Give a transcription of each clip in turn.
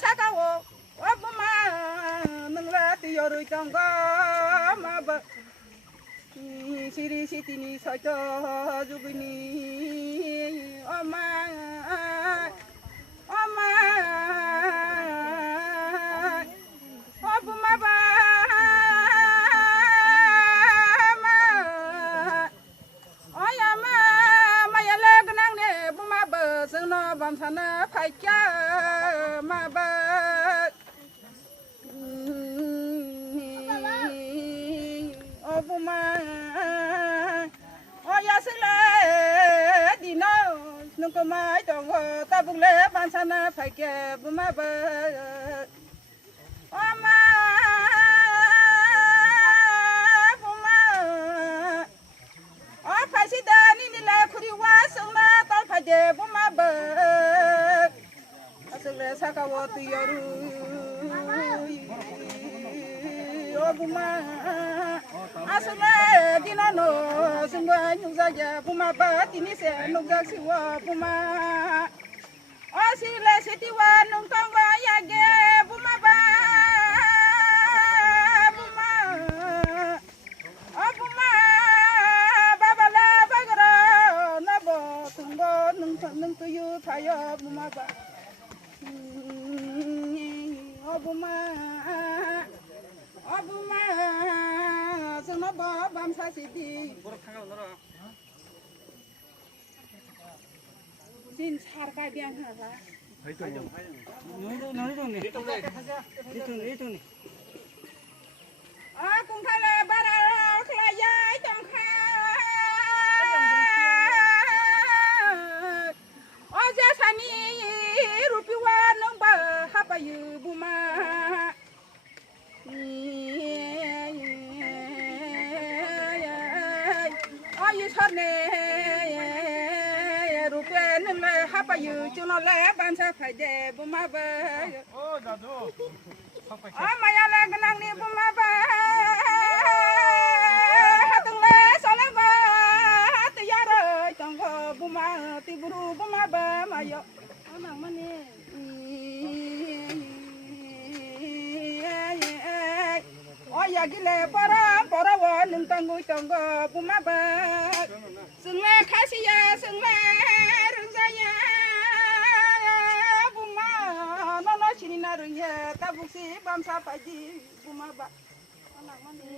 sakawo obuma nungla tiyoru chongo maba siri sitini sojo jugini oma oma obuma ba no bam sana phaikya ma ba obuma oya sele dino nungko mai tong tabule bam sana phaikya buma ba oma buma o phasida ni la khuri wa sungna tal phaje buma ba asle sakawati yoru obuma asle dinano sungwa nyuza ja buma ba tini se nungga siwa buma asile setiwa nungtongwa yage buma ba buma obuma babala bagara nabo tunggo nung tuyu thayo buma ba obuma obuma sungno ba bam sa sidi sin sar ka biang ha ba ni kung khale bara khlaya cham kha oja sani rupiwa nang ba hapa yu buma ayu sarne rupiwa nang le hapa yu chuno le ban sa phaje buma ba maya le ganang ni buma ba hatung le sala ba tiyara tonggo buma tiburu buma ba mayo anang mane oya gile para wo nung tanggu tonggo buma ba sungle khasiya sungle rungsaya buma nono chinina rungya tabuksi bamsa paji buma ba anang mane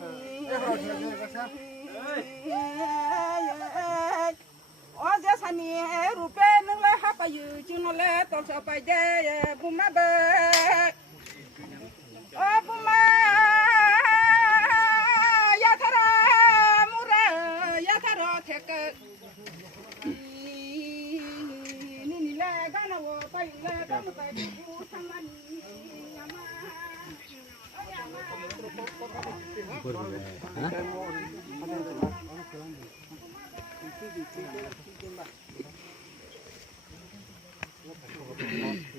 oja sani rupe nung le hapa yu chuno le tol sa paje buma ba buma yathara mura yathara thek ni le gana wo pai le gamu pai bu samani ama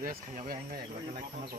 Res kanya ba nga yak la kana ko